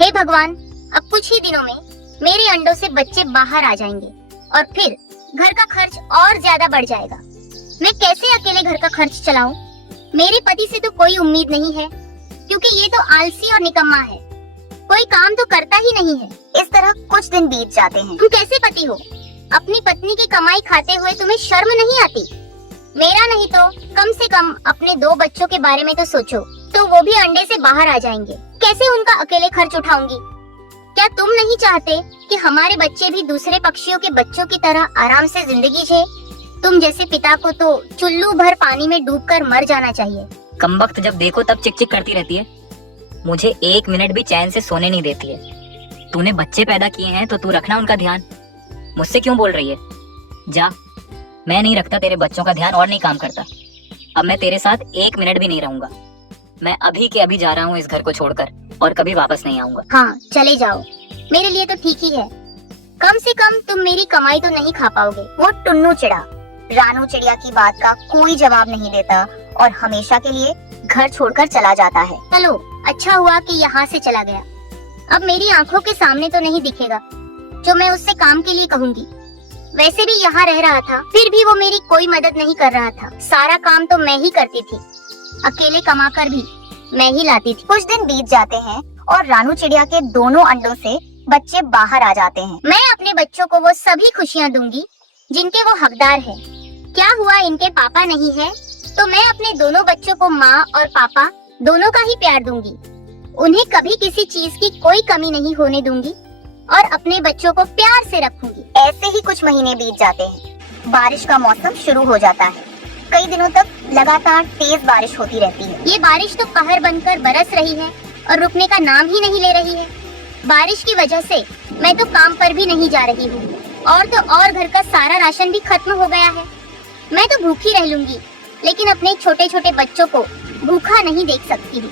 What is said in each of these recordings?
हे भगवान, अब कुछ ही दिनों में मेरे अंडों से बच्चे बाहर आ जाएंगे और फिर घर का खर्च और ज्यादा बढ़ जाएगा। मैं कैसे अकेले घर का खर्च चलाऊं? मेरे पति से तो कोई उम्मीद नहीं है क्योंकि ये तो आलसी और निकम्मा है, कोई काम तो करता ही नहीं है। इस तरह कुछ दिन बीत जाते हैं। तुम कैसे पति हो? अपनी पत्नी की कमाई खाते हुए तुम्हें शर्म नहीं आती? मेरा नहीं तो कम से कम अपने 2 बच्चों के बारे में तो सोचो। तो वो भी अंडे से बाहर आ जाएंगे, कैसे उनका अकेले खर्च उठाऊंगी? क्या तुम नहीं चाहते कि हमारे बच्चे भी दूसरे पक्षियों के बच्चों की तरह आराम से जिंदगी जिए? तुम जैसे पिता को तो चुल्लू भर पानी में डूबकर मर जाना चाहिए। कमबख्त जब देखो तब चिक चिक करती रहती है, मुझे 1 मिनट भी चैन से सोने नहीं देती है। तूने बच्चे पैदा किए हैं तो तू रखना उनका ध्यान, मुझसे क्यों बोल रही है? जा, मैं नहीं रखता तेरे बच्चों का ध्यान और नहीं काम करता। अब मैं तेरे साथ 1 मिनट भी नहीं रहूंगा। मैं अभी के अभी जा रहा हूँ इस घर को छोड़कर और कभी वापस नहीं आऊंगा। हाँ, चले जाओ, मेरे लिए तो ठीक ही है। कम से कम तुम मेरी कमाई तो नहीं खा पाओगे। वो टुन्नू चिड़ा रानू चिड़िया की बात का कोई जवाब नहीं देता और हमेशा के लिए घर छोड़कर चला जाता है। चलो, अच्छा हुआ कि यहाँ से चला गया। अब मेरी आंखों के सामने तो नहीं दिखेगा जो मैं उससे काम के लिए कहूँगी। वैसे भी यहाँ रह रहा था, फिर भी वो मेरी कोई मदद नहीं कर रहा था। सारा काम तो मैं ही करती थी, अकेले कमाकर भी मैं ही लाती थी। कुछ दिन बीत जाते हैं और रानू चिड़िया के दोनों अंडों से बच्चे बाहर आ जाते हैं। मैं अपने बच्चों को वो सभी खुशियाँ दूंगी जिनके वो हकदार है। क्या हुआ, इनके पापा नहीं है तो मैं अपने दोनों बच्चों को माँ और पापा दोनों का ही प्यार दूंगी। उन्हें कभी किसी चीज की कोई कमी नहीं होने दूंगी और अपने बच्चों को प्यार से रखूंगी। ऐसे ही कुछ महीने बीत जाते हैं। बारिश का मौसम शुरू हो जाता है। कई दिनों तक लगातार तेज बारिश होती रहती है। ये बारिश तो कहर बनकर बरस रही है और रुकने का नाम ही नहीं ले रही है। बारिश की वजह से मैं तो काम पर भी नहीं जा रही हूँ और तो और घर का सारा राशन भी खत्म हो गया है। मैं तो भूखी रह लूंगी, लेकिन अपने छोटे छोटे बच्चों को भूखा नहीं देख सकती हूँ।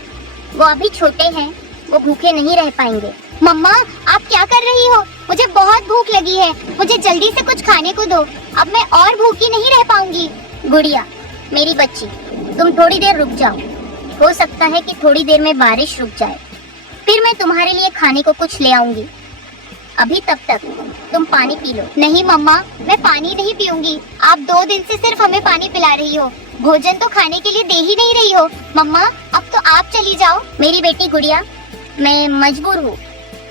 वो अभी छोटे हैं, वो भूखे नहीं रह पाएंगे। मम्मा, आप क्या कर रही हो? मुझे बहुत भूख लगी है, मुझे जल्दी से कुछ खाने को दो। अब मैं और भूखी नहीं रह पाऊंगी। गुड़िया, मेरी बच्ची, तुम थोड़ी देर रुक जाओ। हो सकता है कि थोड़ी देर में बारिश रुक जाए, फिर मैं तुम्हारे लिए खाने को कुछ ले आऊंगी। अभी तब तक तुम पानी पी लो। नहीं मम्मा, मैं पानी नहीं पीऊंगी। आप 2 दिन से सिर्फ हमें पानी पिला रही हो, भोजन तो खाने के लिए दे ही नहीं रही हो। मम्मा, अब तो आप चली जाओ। मेरी बेटी गुड़िया, मैं मजबूर हूँ।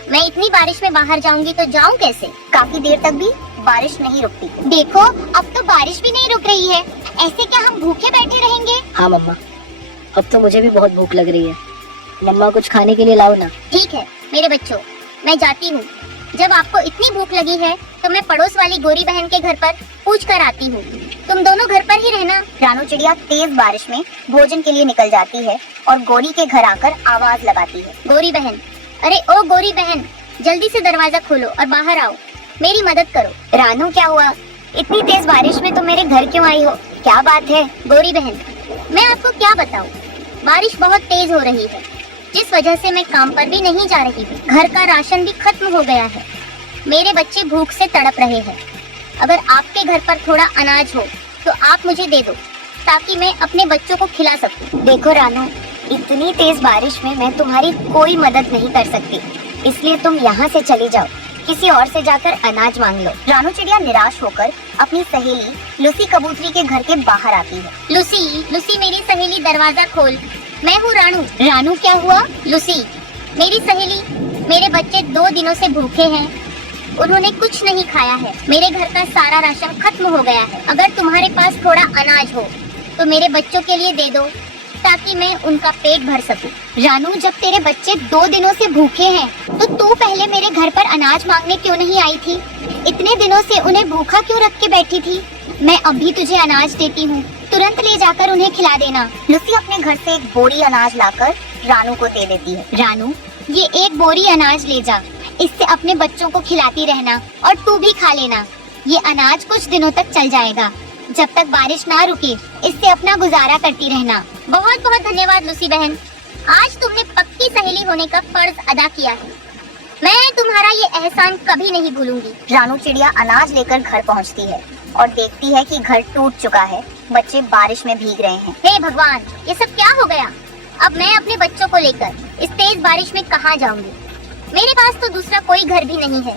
मैं इतनी बारिश में बाहर जाऊंगी तो जाऊं कैसे? काफी देर तक भी बारिश नहीं रुकती। देखो, अब तो बारिश भी नहीं रुक रही है। ऐसे क्या हम भूखे बैठे रहेंगे? हाँ मम्मा, अब तो मुझे भी बहुत भूख लग रही है। मम्मा, कुछ खाने के लिए लाओ ना। ठीक है मेरे बच्चों, मैं जाती हूँ। जब आपको इतनी भूख लगी है तो मैं पड़ोस वाली गोरी बहन के घर पर पूछ कर आती हूँ। तुम दोनों घर पर ही रहना। रानू चिड़िया तेज बारिश में भोजन के लिए निकल जाती है और गोरी के घर आकर आवाज लगाती है। गोरी बहन, अरे ओ गोरी बहन, जल्दी से दरवाजा खोलो और बाहर आओ, मेरी मदद करो। रानू, क्या हुआ? इतनी तेज बारिश में तुम मेरे घर क्यों आई हो? क्या बात है? गोरी बहन, मैं आपको क्या बताऊं, बारिश बहुत तेज हो रही है, जिस वजह से मैं काम पर भी नहीं जा रही हूँ। घर का राशन भी खत्म हो गया है। मेरे बच्चे भूख से तड़प रहे हैं। अगर आपके घर पर थोड़ा अनाज हो तो आप मुझे दे दो ताकि मैं अपने बच्चों को खिला सकूं। देखो रानू, इतनी तेज बारिश में मैं तुम्हारी कोई मदद नहीं कर सकती, इसलिए तुम यहाँ से चली जाओ, किसी और से जाकर अनाज मांग लो। रानू चिड़िया निराश होकर अपनी सहेली लूसी कबूतरी के घर के बाहर आती है। लूसी, लूसी मेरी सहेली, दरवाजा खोल। मैं हूँ रानू। रानू, क्या हुआ? लूसी मेरी सहेली, मेरे बच्चे 2 दिनों से भूखे हैं। उन्होंने कुछ नहीं खाया है। मेरे घर का सारा राशन खत्म हो गया है। अगर तुम्हारे पास थोड़ा अनाज हो तो मेरे बच्चों के लिए दे दो ताकि मैं उनका पेट भर सकूं। रानू, जब तेरे बच्चे 2 दिनों से भूखे हैं तो तू पहले मेरे घर पर अनाज मांगने क्यों नहीं आई थी? इतने दिनों से उन्हें भूखा क्यों रख के बैठी थी? मैं अभी तुझे अनाज देती हूँ, तुरंत ले जाकर उन्हें खिला देना। लूसी अपने घर से एक बोरी अनाज लाकर रानू को दे देती है। रानू, ये एक बोरी अनाज ले जा, इससे अपने बच्चों को खिलाती रहना और तू भी खा लेना। ये अनाज कुछ दिनों तक चल जाएगा, जब तक बारिश ना रुके इससे अपना गुजारा करती रहना। बहुत बहुत धन्यवाद लूसी बहन, आज तुमने पक्की सहेली होने का फर्ज अदा किया है। मैं तुम्हारा ये एहसान कभी नहीं भूलूंगी। रानू चिड़िया अनाज लेकर घर पहुंचती है और देखती है कि घर टूट चुका है, बच्चे बारिश में भीग रहे हैं। हे भगवान, ये सब क्या हो गया? अब मैं अपने बच्चों को लेकर इस तेज बारिश में कहाँ जाऊंगी? मेरे पास तो दूसरा कोई घर भी नहीं है,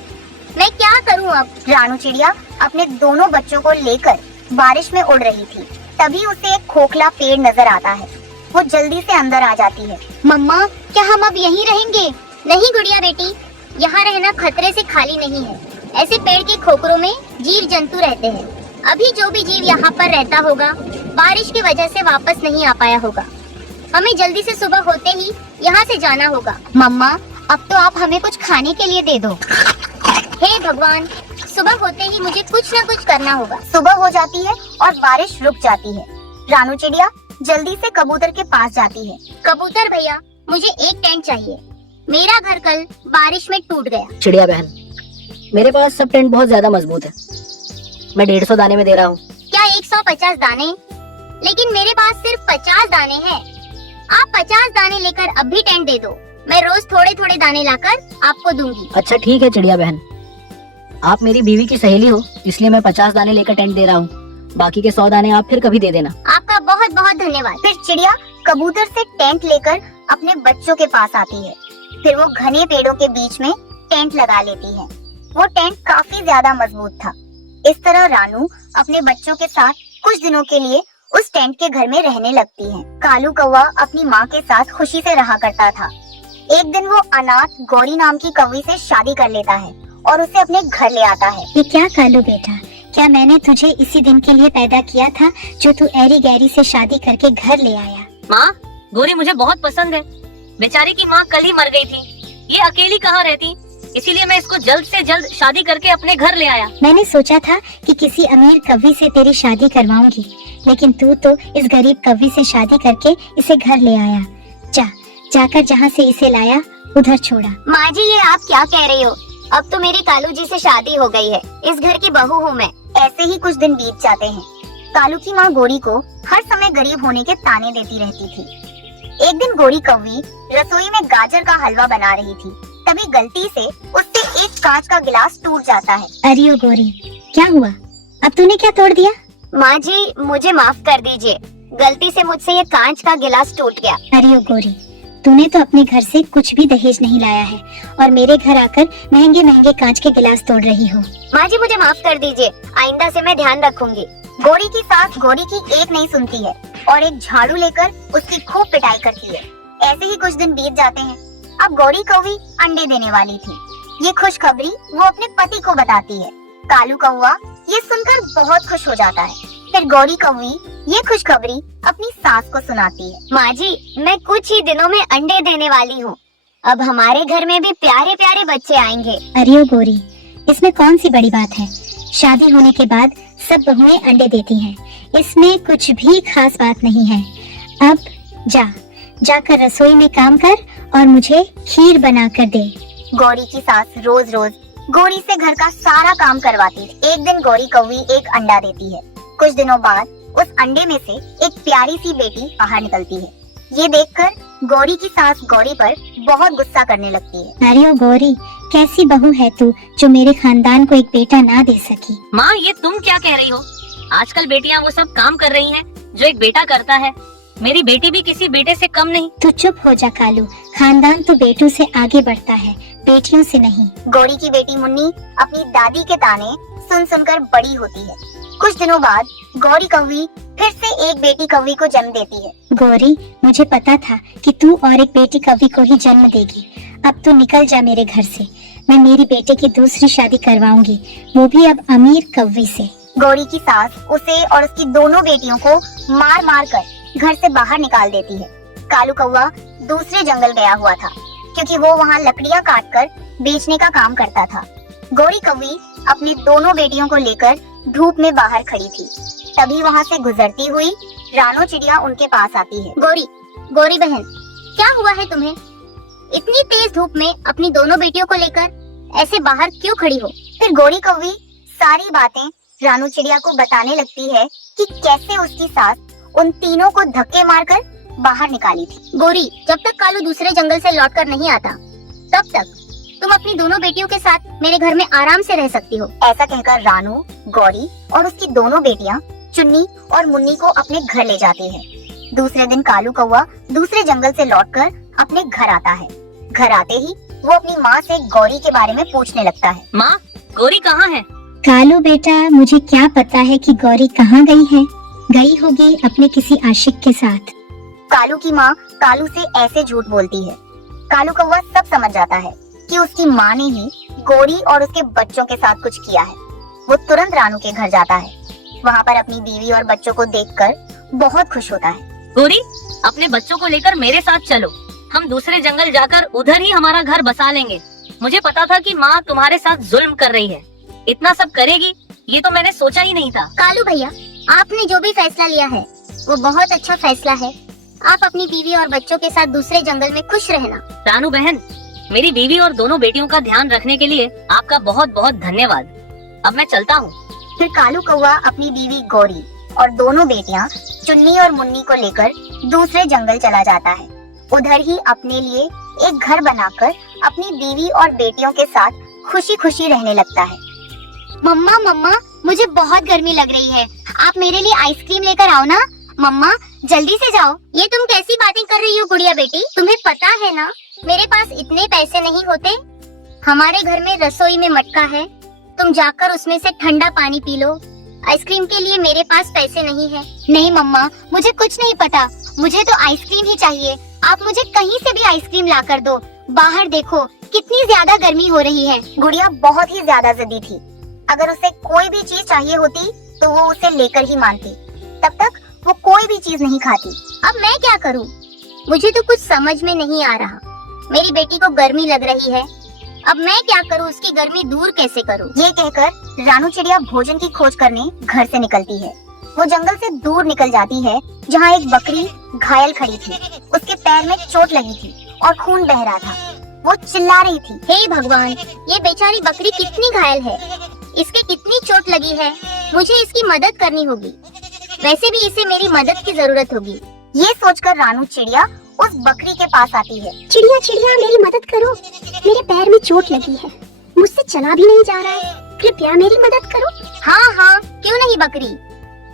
मैं क्या करूं अब? रानू चिड़िया अपने दोनों बच्चों को लेकर बारिश में उड़ रही थी। तभी उसे एक खोखला पेड़ नजर आता है। वो जल्दी से अंदर आ जाती है। मम्मा, क्या हम अब यहीं रहेंगे? नहीं गुड़िया बेटी, यहाँ रहना खतरे से खाली नहीं है। ऐसे पेड़ के खोखरों में जीव जंतु रहते हैं। अभी जो भी जीव यहाँ पर रहता होगा, बारिश की वजह से वापस नहीं आ पाया होगा। हमें जल्दी से सुबह होते ही यहाँ से जाना होगा। मम्मा, अब तो आप हमें कुछ खाने के लिए दे दो। हे भगवान, सुबह होते ही मुझे कुछ न कुछ करना होगा। सुबह हो जाती है और बारिश रुक जाती है। रानू चिड़िया जल्दी से कबूतर के पास जाती है। कबूतर भैया, मुझे एक टेंट चाहिए। मेरा घर कल बारिश में टूट गया। चिड़िया बहन, मेरे पास सब टेंट बहुत ज्यादा मजबूत है। मैं 150 दाने में दे रहा हूँ। क्या 150 दाने? लेकिन मेरे पास सिर्फ 50 दाने हैं। आप 50 दाने लेकर अब भी टेंट दे दो। मैं रोज थोड़े थोड़े दाने लाकर आपको दूंगी। अच्छा ठीक है चिड़िया बहन, आप मेरी बीवी की सहेली हो, इसलिए मैं 50 दाने लेकर टेंट दे रहा हूँ। बाकी के 100 दाने आप फिर कभी दे देना। आपका बहुत बहुत धन्यवाद। फिर चिड़िया कबूतर से टेंट लेकर अपने बच्चों के पास आती है। फिर वो घने पेड़ों के बीच में टेंट लगा लेती है। वो टेंट काफी ज्यादा मजबूत था। इस तरह रानू अपने बच्चों के साथ कुछ दिनों के लिए उस टेंट के घर में रहने लगती है। कालू कौवा अपनी माँ के साथ खुशी से रहा करता था। एक दिन वो अनाथ गौरी नाम की कौवी से शादी कर लेता है और उसे अपने घर ले आता है। ये क्या कालू बेटा, क्या मैंने तुझे इसी दिन के लिए पैदा किया था जो तू एरी गैरी से शादी करके घर ले आया? माँ, गौरी मुझे बहुत पसंद है। बेचारी की माँ कल ही मर गई थी, ये अकेली कहाँ रहती, इसीलिए मैं इसको जल्द से जल्द शादी करके अपने घर ले आया। मैंने सोचा था कि किसी अमीर कवि से तेरी शादी करवाऊंगी, लेकिन तू तो इस गरीब कवि से शादी करके इसे घर ले आया। जाकर जहाँ से इसे लाया उधर छोड़ा। माँ जी, ये आप क्या कह रही हो? अब तो मेरी कालू जी से शादी हो गई है। इस घर की बहू हूँ मैं। ऐसे ही कुछ दिन बीत जाते हैं। कालू की माँ गौरी को हर समय गरीब होने के ताने देती रहती थी। एक दिन गौरी कौवी रसोई में गाजर का हलवा बना रही थी। तभी गलती से उससे एक कांच का गिलास टूट जाता है। अरे ओ गौरी, क्या हुआ? अब तूने क्या तोड़ दिया? माँ जी, मुझे माफ कर दीजिए। गलती से मुझसे ये कांच का गिलास टूट गया। अरे ओ गौरी, तूने तो अपने घर से कुछ भी दहेज नहीं लाया है और मेरे घर आकर महंगे महंगे कांच के गिलास तोड़ रही हो। माँ जी, मुझे माफ कर दीजिए। आइंदा से मैं ध्यान रखूंगी। गौरी की सास गौरी की एक नहीं सुनती है और एक झाड़ू लेकर उसकी खूब पिटाई करती है। ऐसे ही कुछ दिन बीत जाते हैं। अब गौरी कौवी अंडे देने वाली थी। ये खुशखबरी वो अपने पति को बताती है। कालू कौवा ये सुनकर बहुत खुश हो जाता है। फिर गौरी कौवी ये खुशखबरी अपनी सास को सुनाती है। माँ जी, मैं कुछ ही दिनों में अंडे देने वाली हूँ। अब हमारे घर में भी प्यारे प्यारे बच्चे आएंगे। अरे ओ गौरी, इसमें कौन सी बड़ी बात है? शादी होने के बाद सब बहुएं अंडे देती हैं। इसमें कुछ भी खास बात नहीं है। अब जाकर रसोई में काम कर और मुझे खीर बना कर दे। गौरी की सास रोज रोज गौरी से घर का सारा काम करवाती है। एक दिन गौरी कौवी एक अंडा देती है। कुछ दिनों बाद उस अंडे में से एक प्यारी सी बेटी बाहर निकलती है। ये देखकर गौरी की सास गौरी पर बहुत गुस्सा करने लगती है। अरे ओ गौरी, कैसी बहू है तू जो मेरे खानदान को एक बेटा ना दे सकी? माँ, ये तुम क्या कह रही हो? आजकल बेटियाँ वो सब काम कर रही हैं जो एक बेटा करता है। मेरी बेटी भी किसी बेटे से कम नहीं। तू चुप हो जा कालू, खानदान तो बेटों से आगे बढ़ता है, बेटियों से नहीं। गौरी की बेटी मुन्नी अपनी दादी के ताने सुन सुनकर बड़ी होती है। कुछ दिनों बाद गौरी कौवी फिर से एक बेटी कौवी को जन्म देती है। गौरी, मुझे पता था कि तू और एक बेटी कवि को ही जन्म देगी। अब तू निकल जा मेरे घर से। मैं मेरी बेटे की दूसरी शादी करवाऊंगी, वो भी अब अमीर कवि से। गौरी की सास उसे और उसकी दोनों बेटियों को मार मार कर घर से बाहर निकाल देती है। कालू कौवा दूसरे जंगल गया हुआ था क्योंकि वो वहाँ लकड़ियाँ काटकर बेचने का काम करता था। गौरी कौवी अपनी दोनों बेटियों को लेकर धूप में बाहर खड़ी थी। तभी वहाँ से गुजरती हुई रानो चिड़िया उनके पास आती है। गौरी बहन, क्या हुआ है तुम्हें? इतनी तेज धूप में अपनी दोनों बेटियों को लेकर ऐसे बाहर क्यों खड़ी हो? फिर गौरी कौवी सारी बातें रानू चिड़िया को बताने लगती है कि कैसे उसकी सास उन तीनों को धक्के मारकर बाहर निकाली थी। गौरी, जब तक कालू दूसरे जंगल से लौटकर नहीं आता, तब तक तुम अपनी दोनों बेटियों के साथ मेरे घर में आराम से रह सकती हो। ऐसा कहकर रानू, गौरी और उसकी दोनों बेटियां चुन्नी और मुन्नी को अपने घर ले जाती है। दूसरे दिन कालू कौवा दूसरे जंगल से लौटकर अपने घर आता है। घर आते ही वो अपनी माँ से गौरी के बारे में पूछने लगता है। माँ, गौरी कहाँ है? कालू बेटा, मुझे क्या पता है कि गौरी कहाँ गई है। गई होगी अपने किसी आशिक के साथ। कालू की माँ कालू से ऐसे झूठ बोलती है। कालू कौवा सब समझ जाता है कि उसकी माँ ने ही गौरी और उसके बच्चों के साथ कुछ किया है। वो तुरंत रानू के घर जाता है। वहाँ पर अपनी बीवी और बच्चों को देखकर बहुत खुश होता है। गौरी, अपने बच्चों को लेकर मेरे साथ चलो। हम दूसरे जंगल जाकर उधर ही हमारा घर बसा लेंगे। मुझे पता था कि माँ तुम्हारे साथ जुल्म कर रही है। इतना सब करेगी ये तो मैंने सोचा ही नहीं था। कालू भैया, आपने जो भी फैसला लिया है वो बहुत अच्छा फैसला है। आप अपनी बीवी और बच्चों के साथ दूसरे जंगल में खुश रहना। रानू बहन, मेरी बीवी और दोनों बेटियों का ध्यान रखने के लिए आपका बहुत बहुत धन्यवाद। अब मैं चलता हूँ। फिर कालू कौवा अपनी बीवी गौरी और दोनों बेटियां चुन्नी और मुन्नी को लेकर दूसरे जंगल चला जाता है। उधर ही अपने लिए एक घर बनाकर अपनी बीवी और बेटियों के साथ खुशी खुशी रहने लगता है। मम्मा मम्मा, मुझे बहुत गर्मी लग रही है। आप मेरे लिए आइसक्रीम लेकर आओ ना। मम्मा जल्दी से जाओ। ये तुम कैसी बातें कर रही हो गुड़िया बेटी? तुम्हें पता है ना मेरे पास इतने पैसे नहीं होते। हमारे घर में रसोई में मटका है, तुम जाकर उसमें से ठंडा पानी पी लो। आइसक्रीम के लिए मेरे पास पैसे नहीं है। नहीं मम्मा, मुझे कुछ नहीं पता। मुझे तो आइसक्रीम ही चाहिए। आप मुझे कहीं से भी आइसक्रीम ला कर दो। बाहर देखो कितनी ज्यादा गर्मी हो रही है। गुड़िया बहुत ही ज्यादा जिद्दी थी। अगर उसे कोई भी चीज चाहिए होती तो वो उसे लेकर ही मानती। तब तक वो कोई भी चीज नहीं खाती। अब मैं क्या करूं? मुझे तो कुछ समझ में नहीं आ रहा। मेरी बेटी को गर्मी लग रही है, अब मैं क्या करूं? उसकी गर्मी दूर कैसे करूं? ये कहकर रानू चिड़िया भोजन की खोज करने घर से निकलती है। वो जंगल से दूर निकल जाती है जहाँ एक बकरी घायल खड़ी थी। उसके पैर में चोट लगी थी और खून बह रहा था। वो चिल्ला रही थी, हे भगवान, ये बेचारी बकरी कितनी घायल है, इसके कितनी चोट लगी है। मुझे इसकी मदद करनी होगी। वैसे भी इसे मेरी मदद की जरूरत होगी। ये सोचकर रानू चिड़िया उस बकरी के पास आती है। चिड़िया चिड़िया, मेरी मदद करो। मेरे पैर में चोट लगी है, मुझसे चला भी नहीं जा रहा है। कृपया मेरी मदद करो। हाँ हाँ, क्यों नहीं बकरी,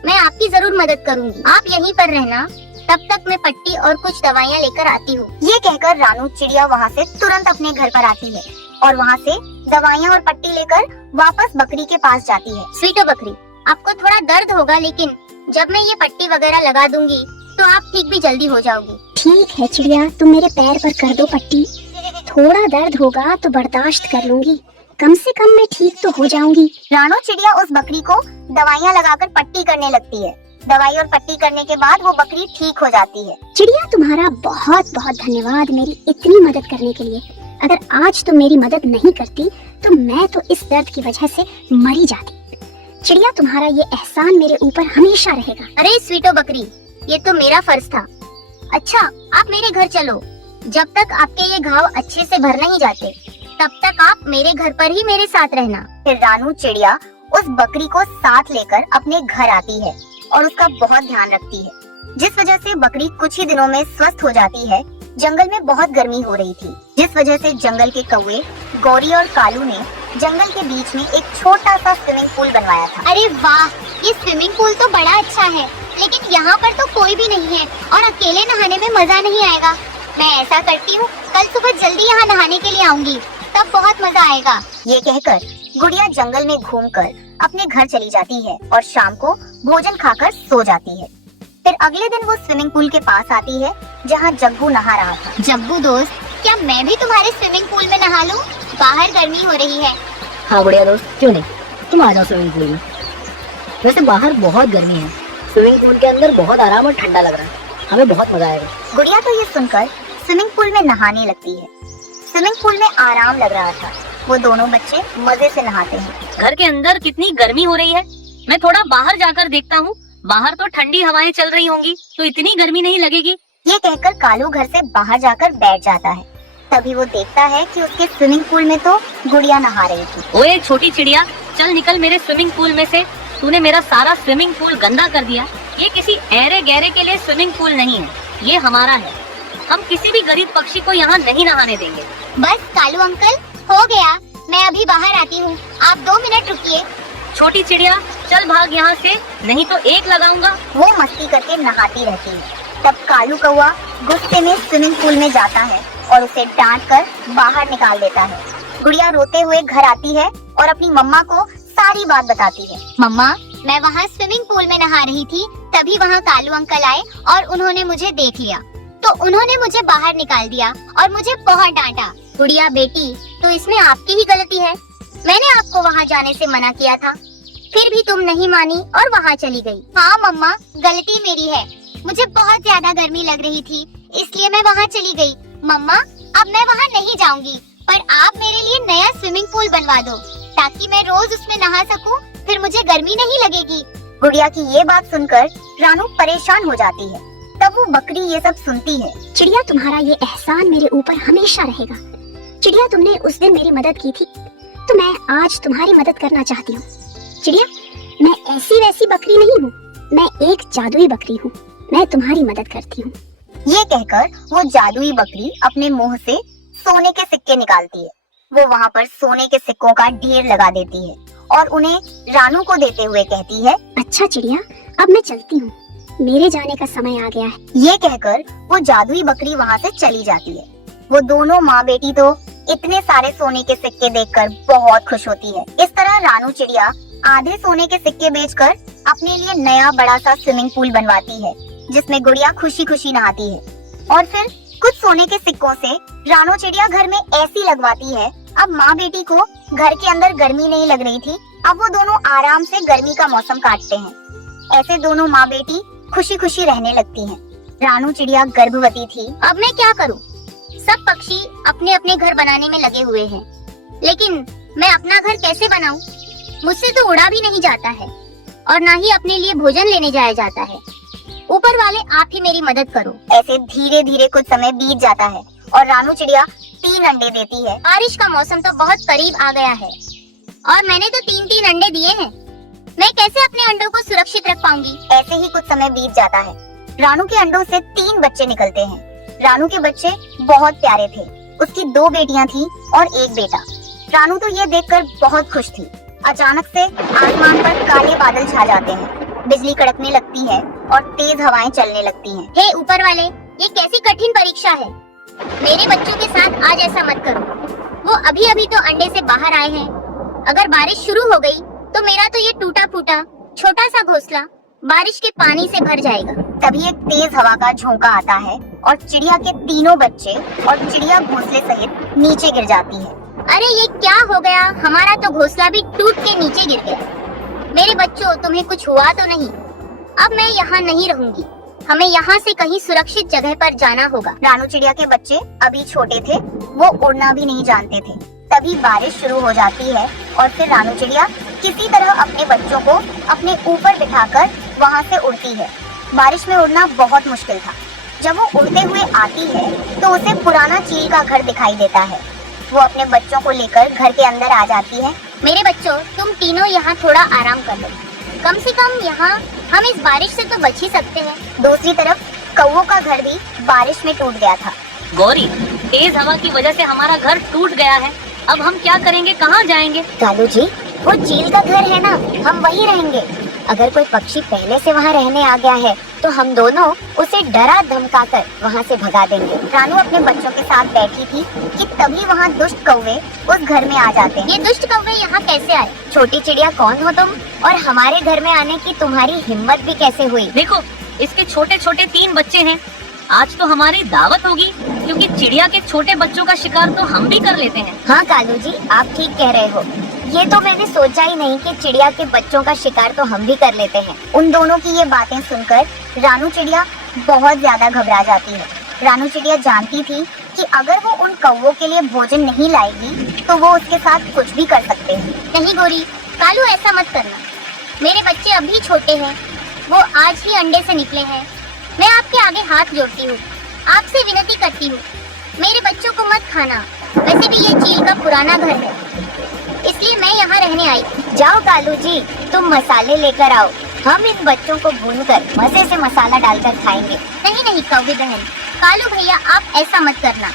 मैं आपकी जरूर मदद करूंगी। आप यहीं पर रहना, तब तक मैं पट्टी और कुछ दवाइयाँ लेकर आती हूँ। ये कहकर रानू चिड़िया वहाँ से तुरंत अपने घर पर आती है और वहाँ से दवाइयाँ और पट्टी लेकर वापस बकरी के पास जाती है। स्वीटो बकरी, आपको थोड़ा दर्द होगा, लेकिन जब मैं ये पट्टी वगैरह लगा दूंगी तो आप ठीक भी जल्दी हो जाओगी। ठीक है चिड़िया, तुम मेरे पैर पर कर दो पट्टी। थोड़ा दर्द होगा तो बर्दाश्त कर लूंगी, कम से कम मैं ठीक तो हो जाऊंगी। रानू चिड़िया उस बकरी को दवाइयाँ लगाकर पट्टी करने लगती है। दवाई और पट्टी करने के बाद वो बकरी ठीक हो जाती है। चिड़िया, तुम्हारा बहुत बहुत धन्यवाद मेरी इतनी मदद करने के लिए। अगर आज तुम मेरी मदद नहीं करती तो मैं तो इस दर्द की वजह से मरी जाती। चिड़िया, तुम्हारा ये एहसान मेरे ऊपर हमेशा रहेगा। अरे स्वीटो बकरी, ये तो मेरा फर्ज था। अच्छा, आप मेरे घर चलो। जब तक आपके ये घाव अच्छे से भर नहीं जाते तब तक आप मेरे घर पर ही मेरे साथ रहना। फिर रानू चिड़िया उस बकरी को साथ लेकर अपने घर आती है और उसका बहुत ध्यान रखती है, जिस वजह से बकरी कुछ ही दिनों में स्वस्थ हो जाती है। जंगल में बहुत गर्मी हो रही थी, जिस वजह से जंगल के कौवे गौरी और कालू ने जंगल के बीच में एक छोटा सा स्विमिंग पूल बनवाया था। अरे वाह, ये स्विमिंग पूल तो बड़ा अच्छा है, लेकिन यहाँ पर तो कोई भी नहीं है और अकेले नहाने में मजा नहीं आएगा। मैं ऐसा करती हूँ, कल सुबह जल्दी यहाँ नहाने के लिए आऊंगी, तब बहुत मजा आएगा। ये कहकर गुड़िया जंगल में घूमकर अपने घर चली जाती है और शाम को भोजन खाकर सो जाती है। फिर अगले दिन वो स्विमिंग पूल के पास आती है जहाँ जग्गू नहा रहा था। जग्गू दोस्त, क्या मैं भी तुम्हारे स्विमिंग पूल में नहा लूं? बाहर गर्मी हो रही है। हाँ बढ़िया दोस्त, क्यों नहीं, तुम आ जाओ स्विमिंग पूल में। वैसे बाहर बहुत गर्मी है, स्विमिंग पूल के अंदर बहुत आराम और ठंडा लग रहा है, हमें बहुत मजा आएगा। गुड़िया तो ये सुनकर स्विमिंग पूल में नहाने लगती है। स्विमिंग पूल में आराम लग रहा था। वो दोनों बच्चे मजे से नहाते हैं। घर के अंदर कितनी गर्मी हो रही है, मैं थोड़ा बाहर जाकर देखता हूँ। बाहर तो ठंडी हवाएं चल रही होंगी तो इतनी गर्मी नहीं लगेगी। ये कहकर कालू घर से बाहर जाकर बैठ जाता है। तभी वो देखता है कि उसके स्विमिंग पूल में तो गुड़िया नहा रही थी। ओए छोटी चिड़िया, चल निकल मेरे स्विमिंग पूल में से। तूने मेरा सारा स्विमिंग पूल गंदा कर दिया। ये किसी ऐरे गहरे के लिए स्विमिंग पूल नहीं है, ये हमारा है। हम किसी भी गरीब पक्षी को यहाँ नहीं नहाने देंगे। बस कालू अंकल, हो गया, मैं अभी बाहर आती हूँ, आप 2 मिनट रुकिए। छोटी चिड़िया, चल भाग यहाँ से, नहीं तो एक लगाऊंगा। वो मस्ती करके नहाती रहती है। तब कालू कौवा गुस्से में स्विमिंग पूल में जाता है और उसे डांट कर बाहर निकाल देता है। गुड़िया रोते हुए घर आती है और अपनी मम्मा को सारी बात बताती है। मम्मा, मैं वहाँ स्विमिंग पूल में नहा रही थी, तभी वहाँ कालू अंकल आए और उन्होंने मुझे देख लिया, तो उन्होंने मुझे बाहर निकाल दिया और मुझे बहुत डांटा। गुड़िया बेटी, तो इसमें आपकी ही गलती है। मैंने आपको वहाँ जाने से मना किया था, फिर भी तुम नहीं मानी और वहाँ चली गई। हाँ मम्मा, गलती मेरी है। मुझे बहुत ज्यादा गर्मी लग रही थी, इसलिए मैं वहाँ चली गई। मम्मा, अब मैं वहाँ नहीं जाऊंगी, पर आप मेरे लिए नया स्विमिंग पूल बनवा दो ताकि मैं रोज उसमें नहा सकूं, फिर मुझे गर्मी नहीं लगेगी। गुड़िया की ये बात सुनकर रानू परेशान हो जाती है। तब वो बकरी ये सब सुनती है। चिड़िया, तुम्हारा ये एहसान मेरे ऊपर हमेशा रहेगा। चिड़िया, तुमने उस दिन मेरी मदद की थी, तो मैं आज तुम्हारी मदद करना चाहती हूँ। चिड़िया, मैं ऐसी वैसी बकरी नहीं हूँ, मैं एक जादुई बकरी हूँ। मैं तुम्हारी मदद करती हूँ। ये कहकर वो जादुई बकरी अपने मुंह से सोने के सिक्के निकालती है। वो वहाँ पर सोने के सिक्कों का ढेर लगा देती है और उन्हें रानू को देते हुए कहती है, अच्छा चिड़िया, अब मैं चलती हूँ, मेरे जाने का समय आ गया है। ये कहकर वो जादुई बकरी वहाँ से चली जाती है। वो दोनों माँ बेटी तो इतने सारे सोने के सिक्के देखकर बहुत खुश होती है। इस तरह रानू चिड़िया आधे सोने के सिक्के बेचकर अपने लिए नया बड़ा सा स्विमिंग पूल बनवाती है, जिसमें गुड़िया खुशी खुशी नहाती है। और फिर कुछ सोने के सिक्कों से रानू चिड़िया घर में ऐसी लगवाती है। अब माँ बेटी को घर के अंदर गर्मी नहीं लग रही थी, अब वो दोनों आराम से गर्मी का मौसम काटते हैं। ऐसे दोनों माँ बेटी खुशी खुशी रहने लगती हैं। रानू चिड़िया गर्भवती थी। अब मैं क्या करूं? सब पक्षी अपने अपने घर बनाने में लगे हुए हैं, लेकिन मैं अपना घर कैसे बनाऊं? मुझसे तो उड़ा भी नहीं जाता है और ना ही अपने लिए भोजन लेने जाया जाता है। ऊपर वाले, आप ही मेरी मदद करो। ऐसे धीरे धीरे कुछ समय बीत जाता है और रानू चिड़िया 3 अंडे देती है। बारिश का मौसम तो बहुत करीब आ गया है और मैंने तो 3-3 अंडे दिए हैं। मैं कैसे अपने अंडों को सुरक्षित रख पाऊंगी? ऐसे ही कुछ समय बीत जाता है। रानू के अंडों से 3 बच्चे निकलते हैं। रानू के बच्चे बहुत प्यारे थे। उसकी 2 बेटियां थी और 1 बेटा। रानू तो ये देखकर बहुत खुश थी। अचानक से आसमान पर काले बादल छा जाते हैं, बिजली कड़कने लगती है और तेज हवाएं चलने लगती हैं। हे ऊपर वाले, ये कैसी कठिन परीक्षा है। मेरे बच्चों के साथ आज ऐसा मत करो। वो अभी अभी तो अंडे से बाहर आए हैं। अगर बारिश शुरू हो गई तो मेरा तो ये टूटा फूटा छोटा सा घोंसला बारिश के पानी से भर जाएगा। तभी एक तेज हवा का झोंका आता है और चिड़िया के तीनों बच्चे और चिड़िया घोंसले सहित नीचे गिर जाती है। अरे ये क्या हो गया? हमारा तो घोंसला भी टूट के नीचे गिर गया। मेरे बच्चों, तुम्हें कुछ हुआ तो नहीं? अब मैं यहाँ नहीं रहूंगी, हमें यहाँ से कहीं सुरक्षित जगह पर जाना होगा। रानू चिड़िया के बच्चे अभी छोटे थे, वो उड़ना भी नहीं जानते थे। तभी बारिश शुरू हो जाती है और फिर रानू चिड़िया किसी तरह अपने बच्चों को अपने ऊपर बिठाकर वहाँ से उड़ती है। बारिश में उड़ना बहुत मुश्किल था। जब वो उड़ते हुए आती है तो उसे पुराना चील का घर दिखाई देता है। वो अपने बच्चों को लेकर घर के अंदर आ जाती है। मेरे बच्चों, तुम तीनों यहाँ थोड़ा आराम कर लो। कम से कम यहाँ हम इस बारिश से तो बच ही सकते हैं। दूसरी तरफ कौवों का घर भी बारिश में टूट गया था। गौरी, तेज हवा की वजह से हमारा घर टूट गया है। अब हम क्या करेंगे, कहाँ जाएंगे? कालू जी, वो चील का घर है ना, हम वहीं रहेंगे। अगर कोई पक्षी पहले से वहाँ रहने आ गया है तो हम दोनों उसे डरा धमकाकर वहाँ से भगा देंगे। रानू अपने बच्चों के साथ बैठी थी कि तभी वहाँ दुष्ट कौवे उस घर में आ जाते हैं। ये दुष्ट कौवे यहाँ कैसे आए? छोटी चिड़िया, कौन हो तुम और हमारे घर में आने की तुम्हारी हिम्मत भी कैसे हुई? देखो, इसके छोटे छोटे 3 बच्चे हैं। आज तो हमारी दावत होगी, क्योंकि चिड़िया के छोटे बच्चों का शिकार तो हम भी कर लेते हैं। हाँ कालू जी, आप ठीक कह रहे हो। ये तो मैंने सोचा ही नहीं कि चिड़िया के बच्चों का शिकार तो हम भी कर लेते हैं। उन दोनों की ये बातें सुनकर रानू चिड़िया बहुत ज्यादा घबरा जाती है। रानू चिड़िया जानती थी कि अगर वो उन कौवों के लिए भोजन नहीं लाएगी तो वो उसके साथ कुछ भी कर सकते हैं। नहीं गोरी, कालू ऐसा मत करना। मेरे बच्चे अभी छोटे हैं, वो आज ही अंडे से निकले हैं। मैं आपके आगे हाथ जोड़ती हूँ, आपसे विनती करती हूँ, मेरे बच्चों को मत खाना। वैसे भी ये चील का पुराना घर है, इसलिए मैं यहाँ रहने आई। जाओ कालू जी, तुम मसाले लेकर आओ, हम इन बच्चों को भूनकर मजे से मसाला डालकर खाएंगे। नहीं नहीं कौवी बहन, कालू भैया, आप ऐसा मत करना।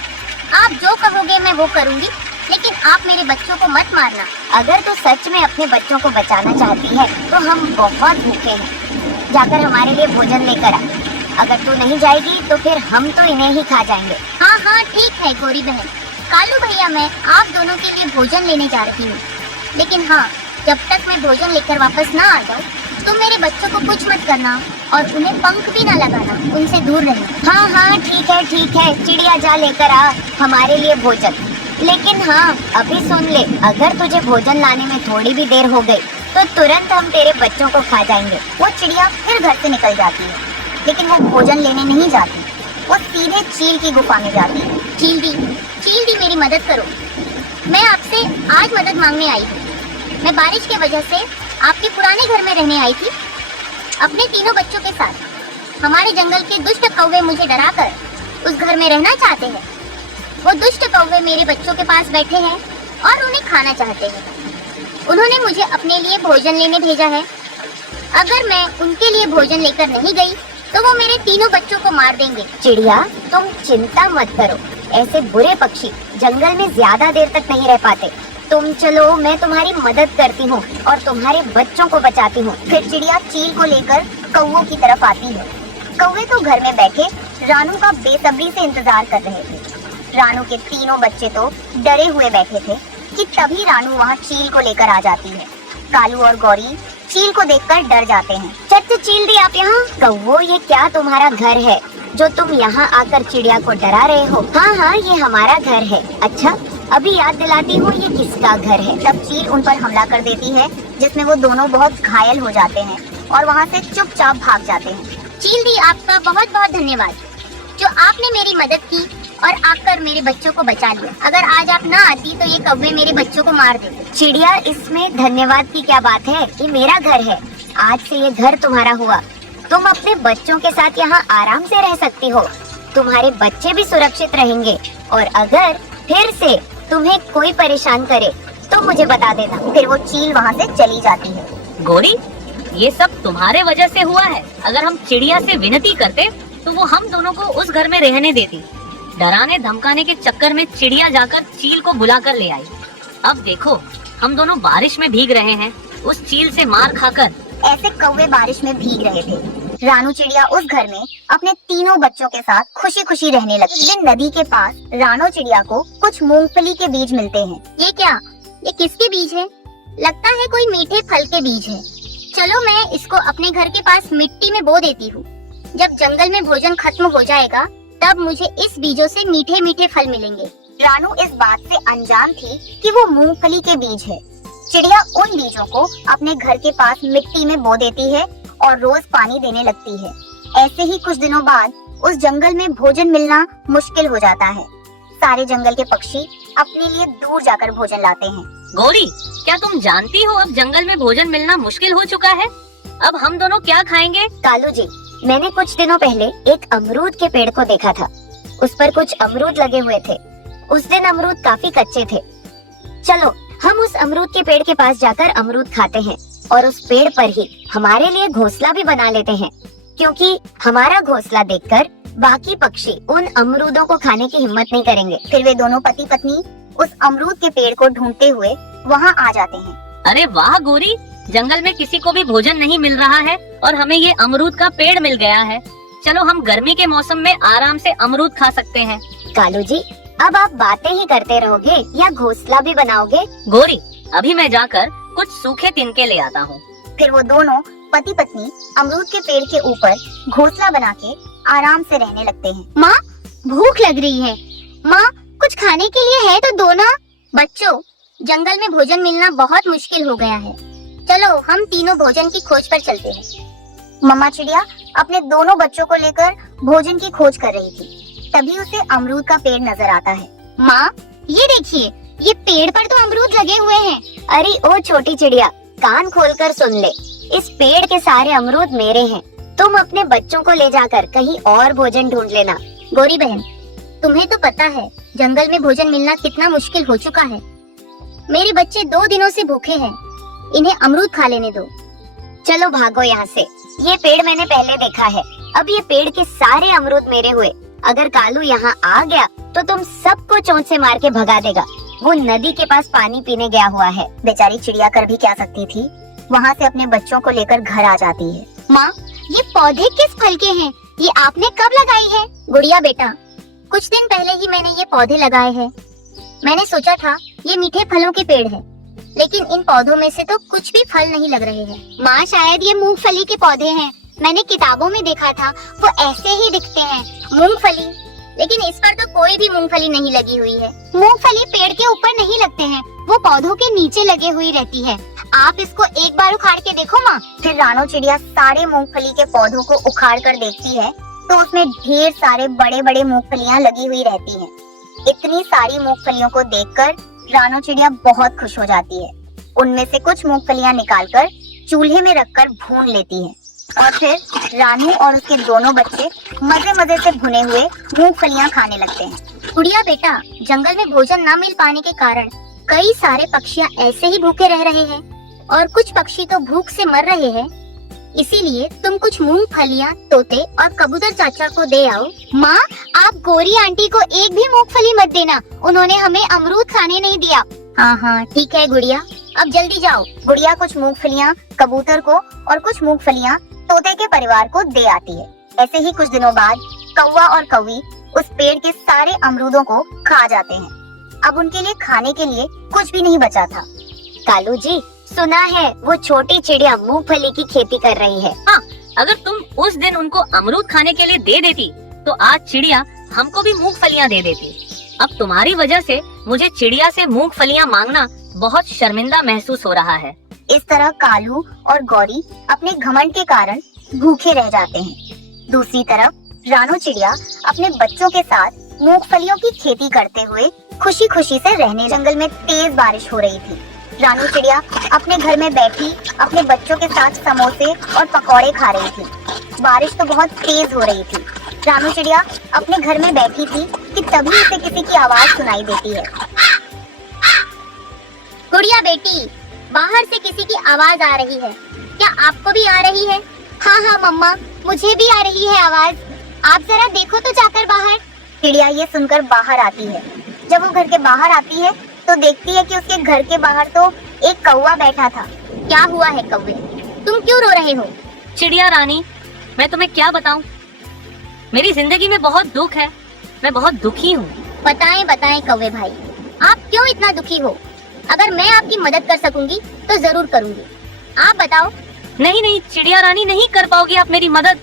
आप जो कहोगे मैं वो करूँगी, लेकिन आप मेरे बच्चों को मत मारना। अगर तू सच में अपने बच्चों को बचाना चाहती है तो हम बहुत भूखे हैं, जाकर हमारे लिए भोजन लेकर आ। अगर तू नहीं जाएगी तो फिर हम तो इन्हें ही खा जाएंगे। हाँ हाँ ठीक है गौरी बहन। कालू भैया मैं आप दोनों के लिए भोजन लेने जा रही हूँ, लेकिन हाँ जब तक मैं भोजन लेकर वापस ना आ जाऊँ तुम मेरे बच्चों को कुछ मत करना और उन्हें पंख भी ना लगाना, उनसे दूर रहना। हाँ हाँ ठीक है चिड़िया जा लेकर आ हमारे लिए भोजन। लेकिन हाँ अभी सुन ले, अगर तुझे भोजन लाने में थोड़ी भी देर हो गई तो तुरंत हम तेरे बच्चों को खा जाएंगे। वो चिड़िया फिर घर से निकल जाती है, लेकिन वो भोजन लेने नहीं जाती, वो सीधे चील की गुफा में जाती है। चील दी मेरी मदद करो। मैं आपसे आज मदद मांगने आई हूँ। मैं बारिश की वजह से आपके पुराने घर में रहने आई थी अपने तीनों बच्चों के साथ। हमारे जंगल के दुष्ट कौवे मुझे डराकर उस घर में रहना चाहते हैं। वो दुष्ट कौवे मेरे बच्चों के पास बैठे हैं और उन्हें खाना चाहते हैं। उन्होंने मुझे अपने लिए भोजन लेने भेजा है। अगर मैं उनके लिए भोजन लेकर नहीं गई तो वो मेरे तीनों बच्चों को मार देंगे। चिड़िया तुम चिंता मत करो, ऐसे बुरे पक्षी जंगल में ज्यादा देर तक नहीं रह पाते। तुम चलो, मैं तुम्हारी मदद करती हूँ और तुम्हारे बच्चों को बचाती हूँ। फिर चिड़िया चील को लेकर कौवों की तरफ आती है। कौवे तो घर में बैठे रानू का बेसब्री से इंतजार कर रहे थे। रानू के तीनों बच्चे तो डरे हुए बैठे थे कि तभी रानू वहाँ चील को लेकर आ जाती है। कालू और गौरी चील को देखकर डर जाते हैं। चट चील दी आप यहाँ? कौवो ये क्या तुम्हारा घर है जो तुम यहाँ आकर चिड़िया को डरा रहे हो? हाँ ये हमारा घर है। अच्छा अभी याद दिलाती हूँ ये किसका घर है। तब चील उन पर हमला कर देती है, जिसमें वो दोनों बहुत घायल हो जाते हैं और वहाँ से चुपचाप भाग जाते हैं। चील दी आपका बहुत बहुत धन्यवाद जो आपने मेरी मदद की और आकर मेरे बच्चों को बचा लिया। अगर आज आप ना आती तो ये कौवे मेरे बच्चों को मार देते। चिड़िया इसमें धन्यवाद की क्या बात है, ये मेरा घर है। आज से ये घर तुम्हारा हुआ। तुम अपने बच्चों के साथ यहाँ आराम से रह सकती हो। तुम्हारे बच्चे भी सुरक्षित रहेंगे और अगर फिर से तुम्हें कोई परेशान करे तो मुझे बता देना। फिर वो चील वहाँ से चली जाती है। गौरी ये सब तुम्हारे वजह से हुआ है। अगर हम चिड़िया से विनती करते तो वो हम दोनों को उस घर में रहने देती। डराने धमकाने के चक्कर में चिड़िया जाकर चील को बुलाकर ले आई। अब देखो हम दोनों बारिश में भीग रहे हैं उस चील से मार खाकर। ऐसे कौवे बारिश में भीग रहे थे। रानू चिड़िया उस घर में अपने तीनों बच्चों के साथ खुशी खुशी रहने लगी। दिन नदी के पास रानू चिड़िया को कुछ मूंगफली के बीज मिलते हैं। ये क्या? ये किसके बीज है? लगता है कोई मीठे फल के बीज है। चलो मैं इसको अपने घर के पास मिट्टी में बो देती हूँ। जब जंगल में भोजन खत्म हो जाएगा तब मुझे इस बीजों से मीठे मीठे फल मिलेंगे। रानू इस बात से अनजान थी कि वो मूंगफली के बीज है। चिड़िया उन बीजों को अपने घर के पास मिट्टी में बो देती है और रोज पानी देने लगती है। ऐसे ही कुछ दिनों बाद उस जंगल में भोजन मिलना मुश्किल हो जाता है। सारे जंगल के पक्षी अपने लिए दूर जाकर भोजन लाते हैं। गौरी क्या तुम जानती हो अब जंगल में भोजन मिलना मुश्किल हो चुका है? अब हम दोनों क्या खाएंगे? कालू जी मैंने कुछ दिनों पहले एक अमरूद के पेड़ को देखा था। उस पर कुछ अमरूद लगे हुए थे। उस दिन अमरूद काफी कच्चे थे। चलो हम उस अमरूद के पेड़ के पास जाकर अमरूद खाते हैं और उस पेड़ पर ही हमारे लिए घोंसला भी बना लेते हैं, क्योंकि हमारा घोंसला देखकर बाकी पक्षी उन अमरूदों को खाने की हिम्मत नहीं करेंगे। फिर वे दोनों पति पत्नी उस अमरूद के पेड़ को ढूंढते हुए वहाँ आ जाते हैं। अरे वाह गौरी, जंगल में किसी को भी भोजन नहीं मिल रहा है और हमें ये अमरूद का पेड़ मिल गया है। चलो हम गर्मी के मौसम में आराम से अमरूद खा सकते हैं। कालू जी अब आप बातें ही करते रहोगे या घोंसला भी बनाओगे? गौरी अभी मैं जाकर कुछ सूखे तिनके ले आता हूँ। फिर वो दोनों पति पत्नी अमरूद के पेड़ के ऊपर घोंसला बना के आराम से रहने लगते हैं। माँ भूख लग रही है। माँ कुछ खाने के लिए है तो दो ना। बच्चों जंगल में भोजन मिलना बहुत मुश्किल हो गया है। चलो हम तीनों भोजन की खोज पर चलते हैं। मम्मा चिड़िया अपने दोनों बच्चों को लेकर भोजन की खोज कर रही थी। तभी उसे अमरूद का पेड़ नजर आता है। माँ ये देखिए, ये पेड़ पर तो अमरूद लगे हुए हैं। अरे ओ छोटी चिड़िया, कान खोलकर सुन ले, इस पेड़ के सारे अमरूद मेरे हैं। तुम अपने बच्चों को ले जाकर कहीं और भोजन ढूंढ लेना। गौरी बहन तुम्हें तो पता है जंगल में भोजन मिलना कितना मुश्किल हो चुका है। मेरे बच्चे 2 दिनों से भूखे हैं, इन्हें अमरूद खा लेने दो। चलो भागो यहाँ से। ये पेड़ मैंने पहले देखा है। अब ये पेड़ के सारे अमरूद मेरे हुए। अगर कालू यहाँ आ गया तो तुम सबको चोंच से मार के भगा देगा। वो नदी के पास पानी पीने गया हुआ है। बेचारी चिड़िया कर भी क्या सकती थी, वहाँ से अपने बच्चों को लेकर घर आ जाती है। माँ ये पौधे किस फल के हैं? ये आपने कब लगाई है? गुड़िया बेटा, कुछ दिन पहले ही मैंने ये पौधे लगाए हैं। मैंने सोचा था ये मीठे फलों के पेड़ है, लेकिन इन पौधों में से तो कुछ भी फल नहीं लग रहे हैं। माँ, शायद ये मूंगफली के पौधे हैं। मैंने किताबों में देखा था, वो ऐसे ही दिखते हैं। मूंगफली? लेकिन इस पर तो कोई भी मूंगफली नहीं लगी हुई है। मूंगफली पेड़ के ऊपर नहीं लगते हैं, वो पौधों के नीचे लगे हुई रहती है। आप इसको एक बार उखाड़ के देखो माँ। फिर रानो चिड़िया सारे मूंगफली के पौधों को उखाड़ कर देखती है तो उसमें ढेर सारे बड़े बड़े मूंगफलियां लगी हुई रहती हैं। इतनी सारी मूंगफलियों को देखकर रानो चिड़िया बहुत खुश हो जाती है। उनमें से कुछ मूंगफलियां निकालकर चूल्हे में रखकर भून लेती है और फिर रानू और उसके दोनों बच्चे मजे मजे से भुने हुए मूंगफलियां खाने लगते हैं। गुड़िया बेटा, जंगल में भोजन न मिल पाने के कारण कई सारे पक्षियां ऐसे ही भूखे रह रहे हैं और कुछ पक्षी तो भूख से मर रहे हैं। इसीलिए तुम कुछ मूंगफलियां तोते और कबूतर चाचा को दे आओ। माँ, आप गोरी आंटी को एक भी मूंगफली मत देना, उन्होंने हमें अमरूद खाने नहीं दिया। हाँ हाँ ठीक है गुड़िया, अब जल्दी जाओ। गुड़िया कुछ मूंगफलियां कबूतर को और कुछ मूंगफलियां तोते के परिवार को दे आती है। ऐसे ही कुछ दिनों बाद कौवा और कौवी उस पेड़ के सारे अमरूदों को खा जाते हैं। अब उनके लिए खाने के लिए कुछ भी नहीं बचा था। कालू जी, सुना है वो छोटी चिड़िया मूंगफली की खेती कर रही है। हाँ, अगर तुम उस दिन उनको अमरूद खाने के लिए दे देती तो आज चिड़िया हमको भी मूंगफलियां दे देती। अब तुम्हारी वजह से मुझे चिड़िया से मूंगफलियां मांगना बहुत शर्मिंदा महसूस हो रहा है। इस तरह कालू और गौरी अपने घमंड के कारण भूखे रह जाते हैं। दूसरी तरफ रानो चिड़िया अपने बच्चों के साथ मूंगफलियों की खेती करते हुए खुशी खुशी से रहने। जंगल में तेज बारिश हो रही थी। रानो चिड़िया अपने घर में बैठी अपने बच्चों के साथ समोसे और पकौड़े खा रही थी। बारिश तो बहुत तेज हो रही थी। रानो चिड़िया अपने घर में बैठी थी कि तभी उसे किसी की आवाज सुनाई देती है। गुड़िया बेटी, बाहर से किसी की आवाज आ रही है, क्या आपको भी आ रही है? हाँ हाँ मम्मा, मुझे भी आ रही है आवाज। आप जरा देखो तो जाकर बाहर। चिड़िया ये सुनकर बाहर आती है। जब वो घर के बाहर आती है तो देखती है कि उसके घर के बाहर तो एक कौवा बैठा था। क्या हुआ है कौवे, तुम क्यों रो रहे हो? चिड़िया रानी, मैं तुम्हें क्या बताऊं, मेरी जिंदगी में बहुत दुख है, मैं बहुत दुखी हूँ। बताएं बताएं कौवे भाई, आप क्यों इतना दुखी हो? अगर मैं आपकी मदद कर सकूंगी तो जरूर करूंगी। आप बताओ। नहीं नहीं चिड़िया रानी, नहीं कर पाओगी आप मेरी मदद,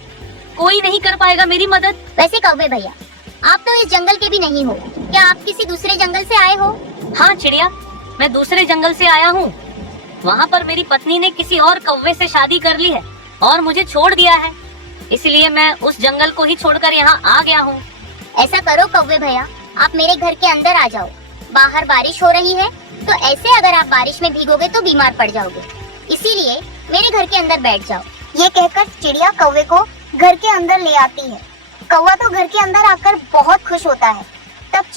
कोई नहीं कर पाएगा मेरी मदद। वैसे कौवे भैया, आप तो इस जंगल के भी नहीं हो, क्या आप किसी दूसरे जंगल से आए हो? हाँ चिड़िया, मैं दूसरे जंगल से आया हूँ। वहाँ पर मेरी पत्नी ने किसी और कौवे से शादी कर ली है और मुझे छोड़ दिया है, इसलिए मैं उस जंगल को ही छोड़कर यहाँ आ गया हूँ। ऐसा करो कौवे भैया, आप मेरे घर के अंदर आ जाओ। बाहर बारिश हो रही है तो ऐसे अगर आप बारिश में भीगोगे तो बीमार पड़ जाओगे, इसीलिए मेरे घर के अंदर बैठ जाओ। ये कहकर चिड़िया कौवे को घर के अंदर ले आती है। कौवा तो घर के अंदर आकर बहुत खुश होता है। तब